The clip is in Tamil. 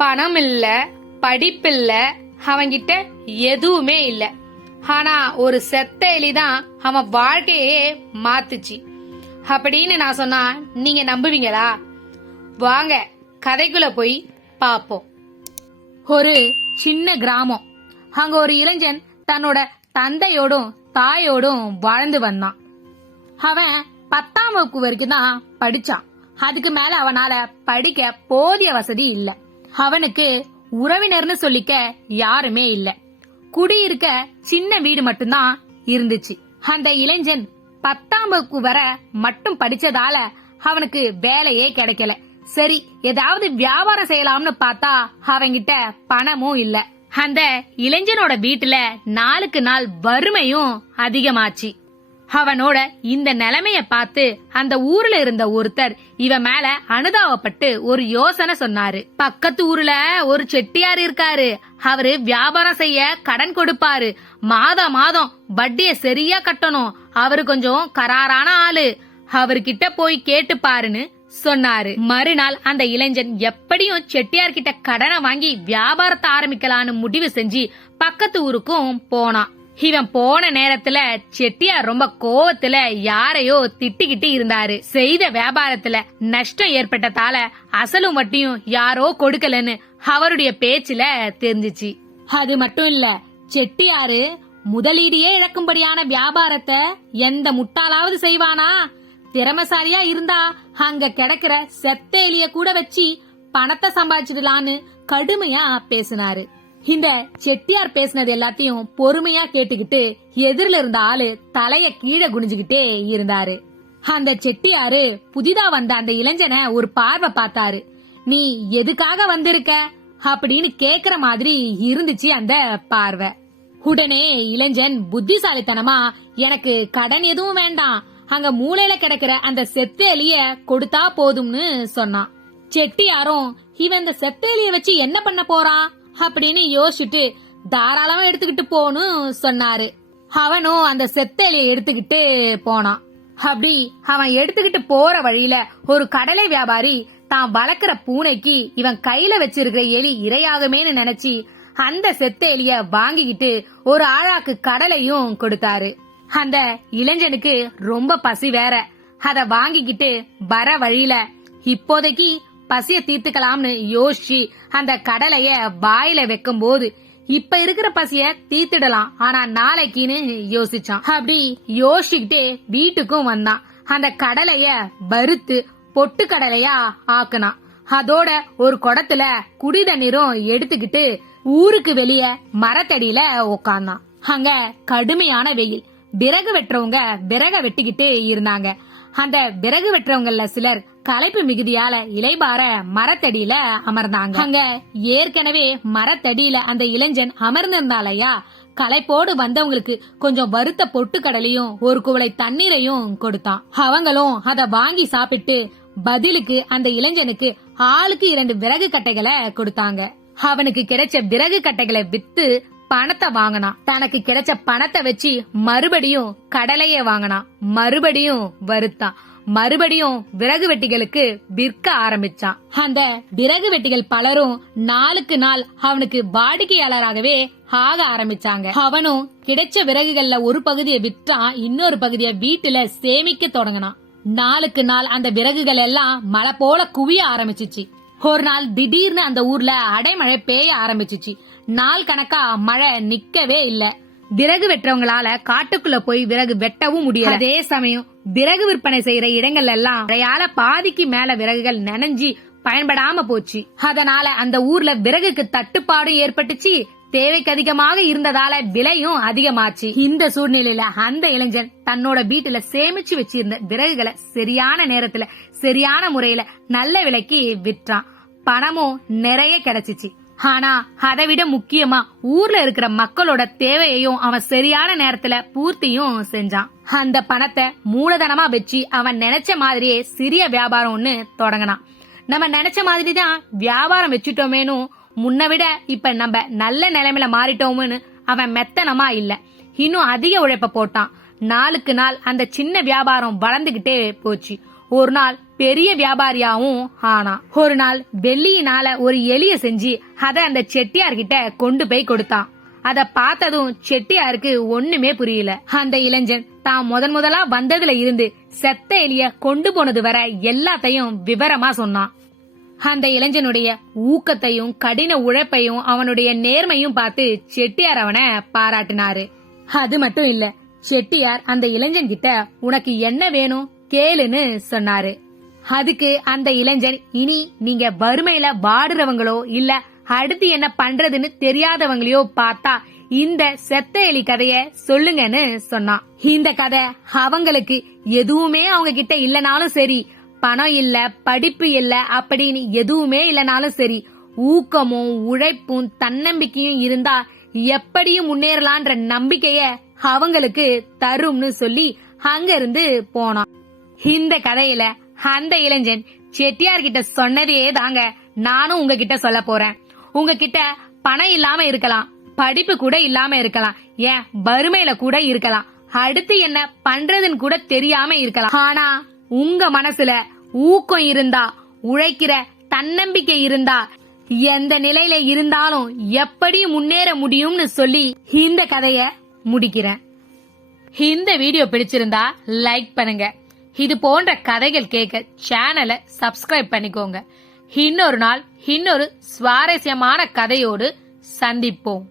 பணம் இல்ல, படிப்பில்ல, அவன்கிட்ட எதுவுமே இல்ல. ஆனா ஒரு செத்த எலிதான் அவன் வாழ்க்கையே மாத்துச்சு அப்படின்னு நான் சொன்னா நீங்க நம்புவீங்களா? வாங்க கதைக்குள்ள போய் பாப்போம். ஒரு சின்ன கிராமம். அங்க ஒரு இளைஞன் தன்னோட தந்தையோடும் தாயோடும் வாழ்ந்து வந்தான். அவன் 10ஆம் வகுப்பு வரைக்கும் தான் படிச்சான். அதுக்கு மேல அவனால படிக்க போதிய வசதி இல்ல. அவனுக்கு உறவினர்னு சொல்லிக்க யாருமே இல்ல. குடியிருக்க சின்ன வீடு மட்டும்தான் இருந்துச்சு. அந்த இளைஞன் 10ஆம் வகுப்பு வரை மட்டும் படிச்சதால அவனுக்கு வேலையே கிடைக்கல. சரி, ஏதாவது வியாபாரம் செய்யலாம்னு பார்த்தா அவங்கிட்ட பணமும் இல்ல. அந்த இளைஞனோட வீட்டுல நாளுக்கு நாள் வறுமையும் அதிகமாச்சு. அவனோட இந்த நிலைமைய பார்த்து அந்த ஊர்ல இருந்த ஒருத்தர் இவன் மேல அனுதாபப்பட்டு ஒரு யோசனை சொன்னாரு. பக்கத்து ஊர்ல ஒரு செட்டியார் இருக்காரு. அவரு வியாபாரம் செய்ய கடன் கொடுப்பாரு. மாதம் மாதம் வட்டிய சரியா கட்டணும். அவரு கொஞ்சம் கராரான ஆளு. அவர்கிட்ட போய் கேட்டு பாருன்னு சொன்னாரு. மறுநாள் அந்த இளைஞன் எப்படியும் செட்டியார் கிட்ட கடனை வாங்கி வியாபாரத்தை ஆரம்பிக்கலான்னு முடிவு செஞ்சு பக்கத்து ஊருக்கும் போனான். இவன் போன நேரத்துல செட்டியார் ரொம்ப கோவத்துல யாரையோ திட்டிக்கிட்டு இருந்தாரு. செய்த வியாபாரத்துல நஷ்டம் ஏற்பட்டதால அசலும் வட்டியும் யாரோ கொடுக்கலன்னு அவருடைய பேச்சுல தெரிஞ்சிச்சு. அது மட்டும் இல்ல, செட்டியாரு முதலீடியே இழக்கும்படியான வியாபாரத்தை எந்த முட்டாளாவது செய்வானா? திறமசாலியா இருந்தா அங்க கிடக்குற செத்த எலிய கூட வச்சு பணத்தை சம்பாதிச்சிடலான்னு கடுமையா பேசினாரு. இந்த செட்டியார் பேசினது எல்லாத்தையும் பொறுமையா கேட்டுக்கிட்டு எதிரில இருந்த ஆளு தலைய கீழே குனிஞ்சுகிட்டே இருந்தாரு. அந்த செட்டியாரு புதிதா வந்த அந்த இளைஞனை ஒரு பார்வை பார்த்தாரு. நீ எதுக்காக வந்திருக்க அப்படின்னு கேக்குற மாதிரி இருந்துச்சு அந்த பார்வை. உடனே இளைஞன் புத்திசாலித்தனமா, எனக்கு கடன் எதுவும் வேண்டாம், அங்க மூளையில கிடக்குற அந்த செத்த எலிய கொடுத்தா போதும்னு சொன்னான். செட்டியாரும் இவன் இந்த செத்த எலிய வச்சு என்ன பண்ண போறான் அப்படின்னு யோசிச்சுட்டு தாராளமா எடுத்துக்கிட்டு போன்னு சொன்னாரு. அவனும் அந்த செத்த எலிய எடுத்துக்கிட்டு போனான். அப்படி அவன் எடுத்துக்கிட்டு போற வழியில ஒரு கடலை வியாபாரி தான் வளர்க்கிற பூனைக்கு இவன் கையில வச்சிருக்கிற எலி இரையாகுமேன்னு நினைச்சு அந்த செத்த எலிய வாங்கிக்கிட்டு ஒரு ஆழாக்கு கடலையும் கொடுத்தாரு. அந்த இளைஞனுக்கு ரொம்ப பசி வேற. அத வாங்கிக்கிட்டு வர வழியில இப்போதைக்கு பசிய தீர்த்துக்கலாம்னு யோசிச்சு அந்த கடலைய வாயில வைக்கும் போது இப்ப இருக்கிற பசிய தீர்த்திடலாம், ஆனா நாளைக்குன்னு யோசிச்சான். அப்படி யோசிச்சுக்கிட்டே வீட்டுக்கும் வந்தான். அந்த கடலைய வறுத்து பொட்டு கடலையா ஆக்குனான். அதோட ஒரு குடத்துல குடி தண்ணீரும் எடுத்துக்கிட்டு ஊருக்கு வெளிய மரத்தடியில உக்காந்தான். அங்க கடுமையான வெயில். விறகு வெட்டுறவங்க விறக வெட்டிக்கிட்டு இருந்தாங்க. அந்த விறகு வெட்டுறவங்கல சிலர் களைப்பு மிகுதியால இலைபார மரத்தடியில அமர்ந்தாங்க. அங்க ஏற்கனவே மரத்தடியில அந்த இளைஞன் அமர்ந்திருந்தாலையா, களைப்போடு வந்தவங்களுக்கு கொஞ்சம் வறுத்த பொட்டுக்கடலையும் ஒரு குவளை தண்ணீரையும் கொடுத்தான். அவங்களும் அத வாங்கி சாப்பிட்டு பதிலுக்கு அந்த இளைஞனுக்கு ஆளுக்கு 2 விறகு கட்டைகளை கொடுத்தாங்க. அவனுக்கு கிடைச்ச விறகு கட்டைகளை வித்து பணத்தை வாங்கினான். தனக்கு கிடைச்ச பணத்தை வச்சு மறுபடியும் கடலைய வாங்கினான். மறுபடியும் வறுத்தான். மறுபடியும் விறகு வெட்டிகளுக்கு விற்க ஆரம்பிச்சான். அந்த விறகு வெட்டிகள் பலரும் நாளுக்கு நாள் அவனுக்கு வாடிக்கையாளராகவே ஆக ஆரம்பிச்சாங்க. அவனும் கிடைச்ச விறகுகள்ல ஒரு பகுதியை விற்றான், இன்னொரு பகுதியை வீட்டுல சேமிக்க தொடங்கினான். நாளுக்கு நாள் அந்த விறகுகள் எல்லாம் மழை போல குவிய ஆரம்பிச்சிச்சு. ஒரு நாள் திடீர்னு அந்த ஊர்ல அடைமழை பெய்ய ஆரம்பிச்சிச்சு. நாள் கணக்கா மழை நிக்கவே இல்ல. விறகு வெட்டுறவங்களால காட்டுக்குள்ள போய் விறகு வெட்டவும் முடியல. அதே சமயம் விறகு விற்பனை செய்யற இடங்கள் எல்லாம் மழையால பாதிக்கு மேல விறகுகள் நனைஞ்சி பயன்படாம போச்சு. அதனால அந்த ஊர்ல விறகுக்கு தட்டுப்பாடும் ஏற்பட்டுச்சு. தேவைக்கு அதிகமாக இருந்ததால விலையும் அதிகமாச்சு. இந்த சூழ்நிலையில அந்த இளைஞன் தன்னோட வீட்டுல சேமிச்சு வச்சிருந்த விறகுகளை சரியான நேரத்துல சரியான முறையில நல்ல விலைக்கு விற்றான். பணமும் நிறைய கிடைச்சிச்சு. ஆனா அதை விட முக்கியமா ஊர்ல இருக்கிற மக்களோட தேவையையும் அவன் சரியான நேரத்துல பூர்த்தியும் செஞ்சான். அந்த பணத்தை மூலதனமா வச்சு அவன் நினைச்ச மாதிரியே சிறிய வியாபாரம் ஒண்ணு தொடங்கினான். நம்ம நினைச்ச மாதிரிதான் வியாபாரம் வச்சுட்டோமேனு, முன்ன விட இப்ப நம்ம நல்ல நிலைமையில மாறிட்டோம்னு அவன் மெத்தனமா இல்ல, இன்னும் அதிக உழைப்ப போட்டான். நாளுக்கு நாள் அந்த சின்ன வியாபாரம் வளர்ந்துகிட்டே போச்சு. ஒரு நாள் பெரிய வியாபாரியாவும் ஆனா. ஒரு நாள் வெள்ளியினால ஒரு எலிய செஞ்சு அத அந்த செட்டியார்கிட்ட கொண்டு போய் கொடுத்தான். அத பார்த்ததும் செட்டியாருக்கு ஒண்ணுமே புரியல. அந்த இளைஞன் தான் முதலா வந்ததுல இருந்து செத்த எலிய கொண்டு போனது வர எல்லாத்தையும் விவரமா சொன்னான். அந்த இளைஞனுடைய ஊக்கத்தையும் கடின உழைப்பையும் அவனுடைய நேர்மையும் பார்த்து செட்டியார் அவனை பாராட்டினாரு. அது மட்டும் இல்ல, செட்டியார் அந்த இளைஞன் கிட்ட உனக்கு என்ன வேணும் கேளுன்னு சொன்னாரு. அதுக்கு அந்த இளைஞன், இனி நீங்க வறுமையில வாடுறவங்களோ இல்ல அடுத்து என்ன பண்றதுன்னு தெரியாதவங்களையோ பார்த்தா இந்த செத்த எலி கதைய சொல்லுங்கன்னு சொன்னான். இந்த கதை அவங்களுக்கு எதுவுமே அவங்க கிட்ட இல்லனாலும் சரி, பணம் இல்ல படிப்பு இல்ல அப்படின்னு எதுவுமே இல்லனாலும் சரி, ஊக்கமும் உழைப்பும் தன்னம்பிக்கையும் இருந்தா எப்படியும் முன்னேறலான்ற நம்பிக்கைய அவங்களுக்கு தரும்னு சொல்லி அங்க இருந்து போனான். இந்த கதையில அந்த இளைஞன் செட்டியார் கிட்ட சொன்னதே தாங்க நானும் உங்ககிட்ட சொல்ல போறேன். உங்ககிட்ட பணம் இல்லாம இருக்கலாம், படிப்பு கூட இல்லாம இருக்கலாம், ஏன் வறுமையில கூட இருக்கலாம், அடுத்து என்ன பண்றதுன்னு கூட தெரியாம இருக்கலாம். ஆனா உங்க மனசுல ஊக்கம் இருந்தா, உழைக்கிற தன்னம்பிக்கை இருந்தா, எந்த நிலையில இருந்தாலும் எப்படி முன்னேற முடியும்னு சொல்லி இந்த கதைய முடிக்கிறேன். இந்த வீடியோ பிடிச்சிருந்தா லைக் பண்ணுங்க. இது போன்ற கதைகள் கேட்க சேனலை சப்ஸ்கிரைப் பண்ணிக்கோங்க. இன்னொரு நாள் இன்னொரு சுவாரஸ்யமான கதையோடு சந்திப்போம்.